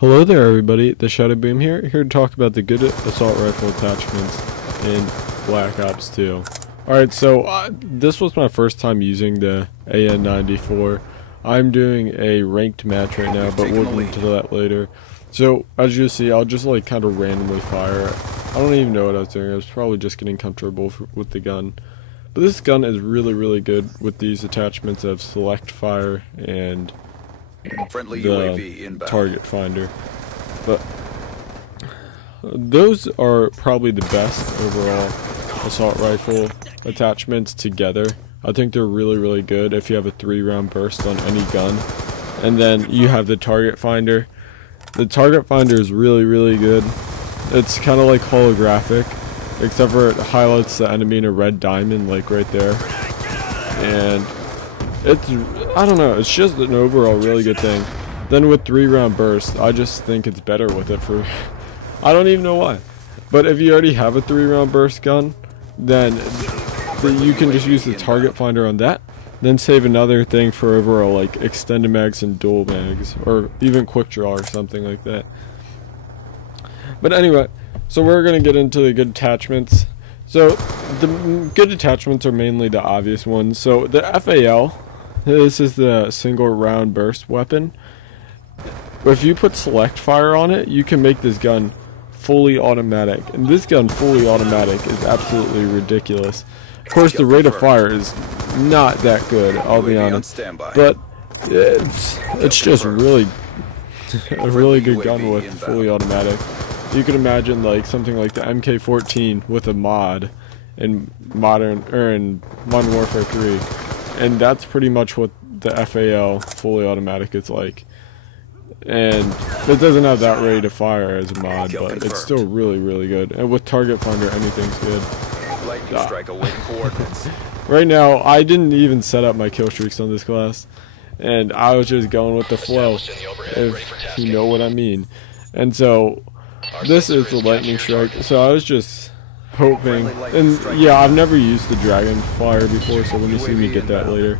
Hello there everybody, TheShadoow Boom here to talk about the good assault rifle attachments in Black Ops 2. Alright, so this was my first time using the AN-94. I'm doing a ranked match right now, but we'll get into that later. So, as you see, I'll just like kind of randomly fire. I don't even know what I was doing, I was probably just getting comfortable with the gun. But this gun is really good with these attachments of select fire and friendly the UAV inbound. target finder, but those are probably the best overall assault rifle attachments together. I think they're really good if you have a 3-round burst on any gun, and then you have the target finder. The target finder is really good. It's kind of like holographic, except for it highlights the enemy in a red diamond, like right there, and it's, I don't know, it's just an overall really good thing. Then with 3-round burst, I just think it's better with it for, I don't even know why. But if you already have a 3-round burst gun, then you can just use the target finder on that, then save another thing for overall like extended mags and dual mags, or even quick draw or something like that. But anyway, so we're going to get into the good attachments. So the good attachments are mainly the obvious ones. So the FAL, this is the single round burst weapon. If you put select fire on it, you can make this gun fully automatic. And this gun fully automatic is absolutely ridiculous. Of course, the rate of fire is not that good, I'll be honest. But it's just really a really good gun with fully automatic. You can imagine like something like the MK14 with a mod in Modern Warfare 3. And that's pretty much what the FAL fully automatic is like. And it doesn't have that rate of fire as a mod, but it's still really good. And with target finder, anything's good. Right now, I didn't even set up my kill streaks on this class, and I was just going with the flow, if you know what I mean. And so this is the lightning strike. So I was just hoping, and yeah, I've never used the dragon fire before, so when you see me get that later,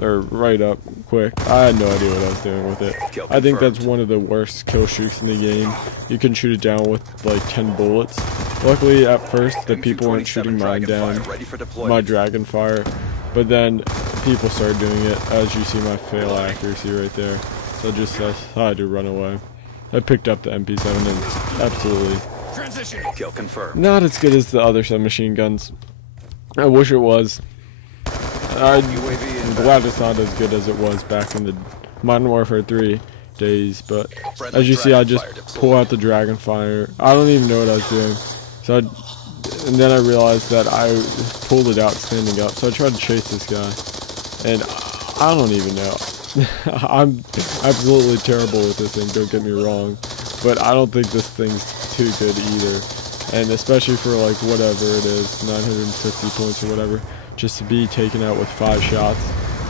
or right up quick, I had no idea what I was doing with it. I think that's one of the worst kill streaks in the game. You can shoot it down with like 10 bullets. Luckily at first the people weren't shooting mine down, my dragon fire, but then people started doing it, as you see my fail accuracy right there. So I just decided to run away. I picked up the MP7 and it's absolutely Kill confirmed. not as good as the other submachine guns. I wish it was. I'm glad it's not as good as it was back in the Modern Warfare 3 days, but as you see, I just pull out the dragon fire. I don't even know what I was doing. So and then I realized that I pulled it out standing up, so I tried to chase this guy, and I don't even know. I'm absolutely terrible with this thing, don't get me wrong, but I don't think this thing's too good either. And especially for like whatever it is, 950 points or whatever, just to be taken out with 5 shots.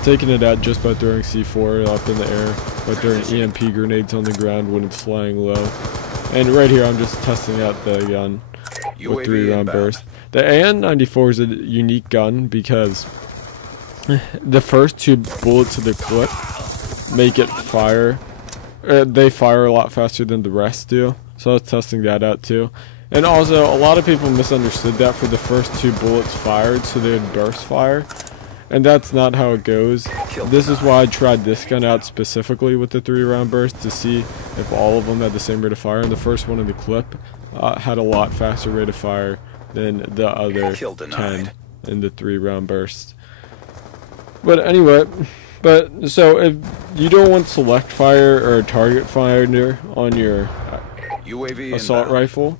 Taking it out just by throwing C4 up in the air, by throwing EMP grenades on the ground when it's flying low. And right here I'm just testing out the gun with 3-round burst. The AN-94 is a unique gun because the first 2 bullets of the clip make it fire. They fire a lot faster than the rest do. So I was testing that out too. And also, a lot of people misunderstood that for the first 2 bullets fired, so they would burst fire. And that's not how it goes. This is why I tried this gun out specifically with the 3-round burst, to see if all of them had the same rate of fire. And the first one in the clip had a lot faster rate of fire than the other 10 in the 3-round burst. But anyway, so if you don't want select fire or target fire on your assault rifle,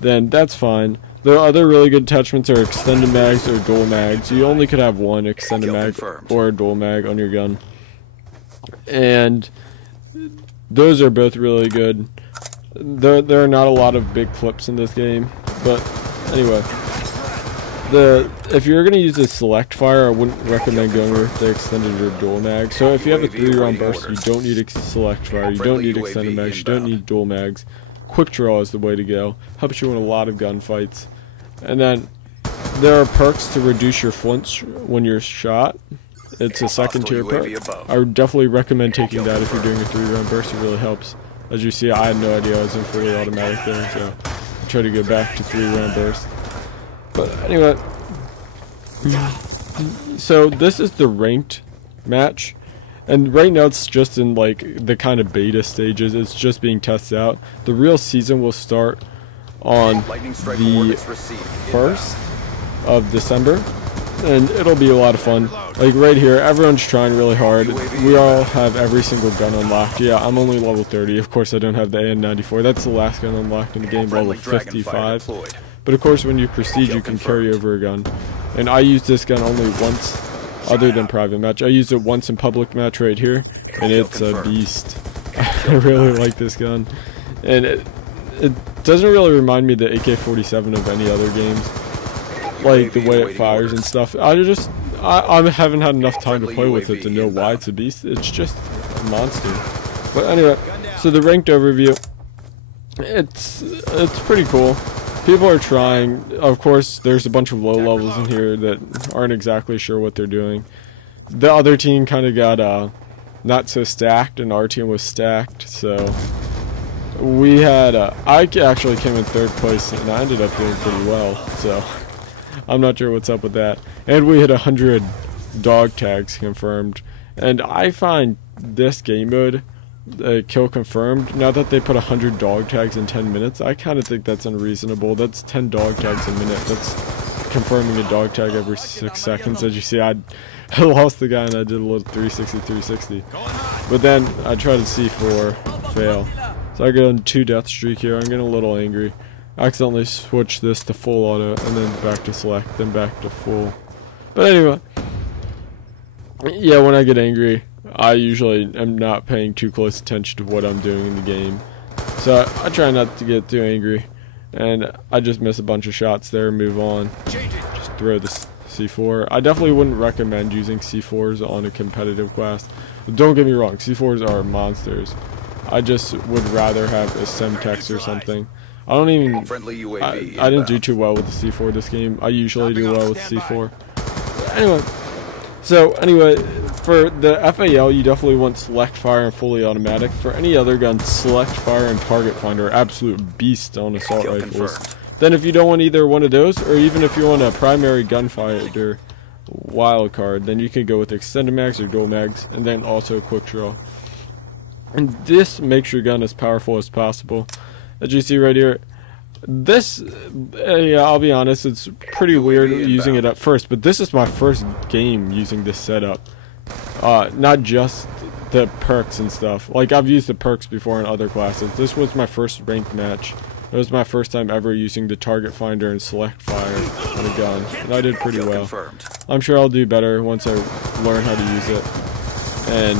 then that's fine. The other really good attachments are extended mags or dual mags. You only could have one extended mag or a dual mag on your gun, and those are both really good. There are not a lot of big clips in this game, but anyway, if you're going to use a select fire, I wouldn't recommend going with the extended or dual mag. So if you have a 3-round burst, you don't need select fire, you don't need extended mags, you don't need dual mags. Quick draw is the way to go. Helps you win a lot of gunfights. And then there are perks to reduce your flinch when you're shot. It's a second tier perk. I would definitely recommend taking that if you're doing a 3-round burst. It really helps. As you see, I had no idea I was in fully automatic there, so I tried to go back to 3-round burst. But anyway, so this is the ranked match, and right now it's just in like the kind of beta stages. It's just being tested out. The real season will start on the 1st of December, and it'll be a lot of fun. Like right here, everyone's trying really hard. We all have every single gun unlocked. Yeah, I'm only level 30. Of course, I don't have the AN-94. That's the last gun unlocked in the game, level 55. But of course, when you prestige, you can carry over a gun. And I used this gun only once, other than private match. I used it once in public match right here, and it's a beast. I really like this gun. And it doesn't really remind me of the AK-47 of any other games. Like the way it fires and stuff. I haven't had enough time to play with it to know why it's a beast. It's just a monster. But anyway, so the ranked overview, it's pretty cool. People are trying. Of course, there's a bunch of low levels in here that aren't exactly sure what they're doing. The other team kind of got not so stacked, and our team was stacked. So we had I actually came in 3rd place, and I ended up doing pretty well. So I'm not sure what's up with that. And we had 100 dog tags confirmed. And I find this game mode, kill confirmed, now that they put 100 dog tags in 10 minutes, I kind of think that's unreasonable. That's 10 dog tags a minute. That's confirming a dog tag every 6 seconds. As you see, I lost the guy and I did a little 360. But then I tried to C4, fail. So I go on 2 death streak here. I'm getting a little angry. I accidentally switched this to full auto, and then back to select, then back to full. But anyway, yeah, when I get angry, I usually am not paying too close attention to what I'm doing in the game. So I try not to get too angry, and I just miss a bunch of shots there, move on, just throw the C4. I definitely wouldn't recommend using C4s on a competitive class. Don't get me wrong, C4s are monsters. I just would rather have a Semtex or something. I don't even, I didn't do too well with the C4 this game. I usually do well with C4. Anyway, for the FAL, you definitely want select fire and fully automatic. For any other gun, select fire and target finder are absolute beasts on assault rifles. Then if you don't want either one of those, or even if you want a primary gunfighter wildcard, then you can go with extended mags or dual mags, and then also quick draw. And this makes your gun as powerful as possible. As you see right here, this, yeah, I'll be honest, it's pretty weird using it at first, but this is my first game using this setup. Not just the perks and stuff. Like, I've used the perks before in other classes. This was my first ranked match. It was my first time ever using the target finder and select fire on a gun, and I did pretty well. I'm sure I'll do better once I learn how to use it. And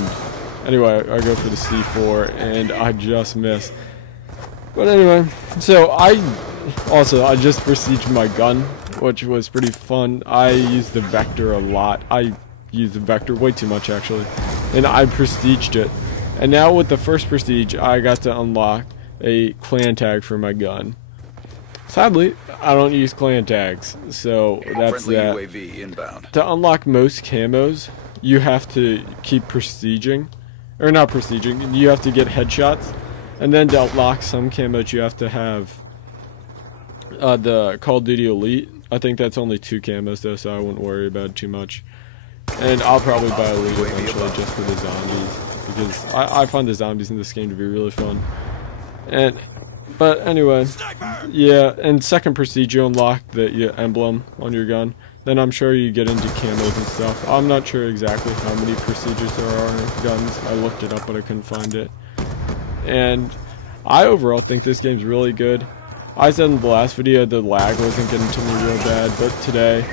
anyway, I go for the C4, and I just miss. But anyway, so I just prestiged my gun, which was pretty fun. I used the Vector a lot. I used the Vector way too much, actually. And I prestiged it. And now with the first prestige, I got to unlock a clan tag for my gun. Sadly, I don't use clan tags, so that's that. UAV inbound. To unlock most camos, you have to keep prestiging. Or not prestiging, you have to get headshots. And then to unlock some camos, you have to have the Call of Duty Elite. I think that's only 2 camos though, so I wouldn't worry about it too much. And I'll probably buy Elite eventually just for the zombies, because I find the zombies in this game to be really fun. But anyway, yeah, and second prestige, you unlock the emblem on your gun. Then I'm sure you get into camos and stuff. I'm not sure exactly how many prestiges there are on guns. I looked it up, but I couldn't find it. And I overall think this game's really good. I said in the last video the lag wasn't getting to me real bad, but today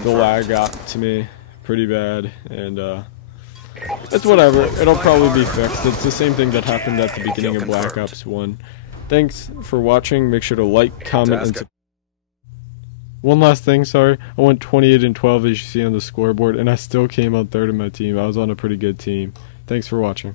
the lag got to me pretty bad, and it's whatever. It'll probably be fixed. It's the same thing that happened at the beginning of Black Ops 1. Thanks for watching. Make sure to like, comment, and subscribe. One last thing, sorry. I went 28 and 12 as you see on the scoreboard, and I still came on 3rd in my team. I was on a pretty good team. Thanks for watching.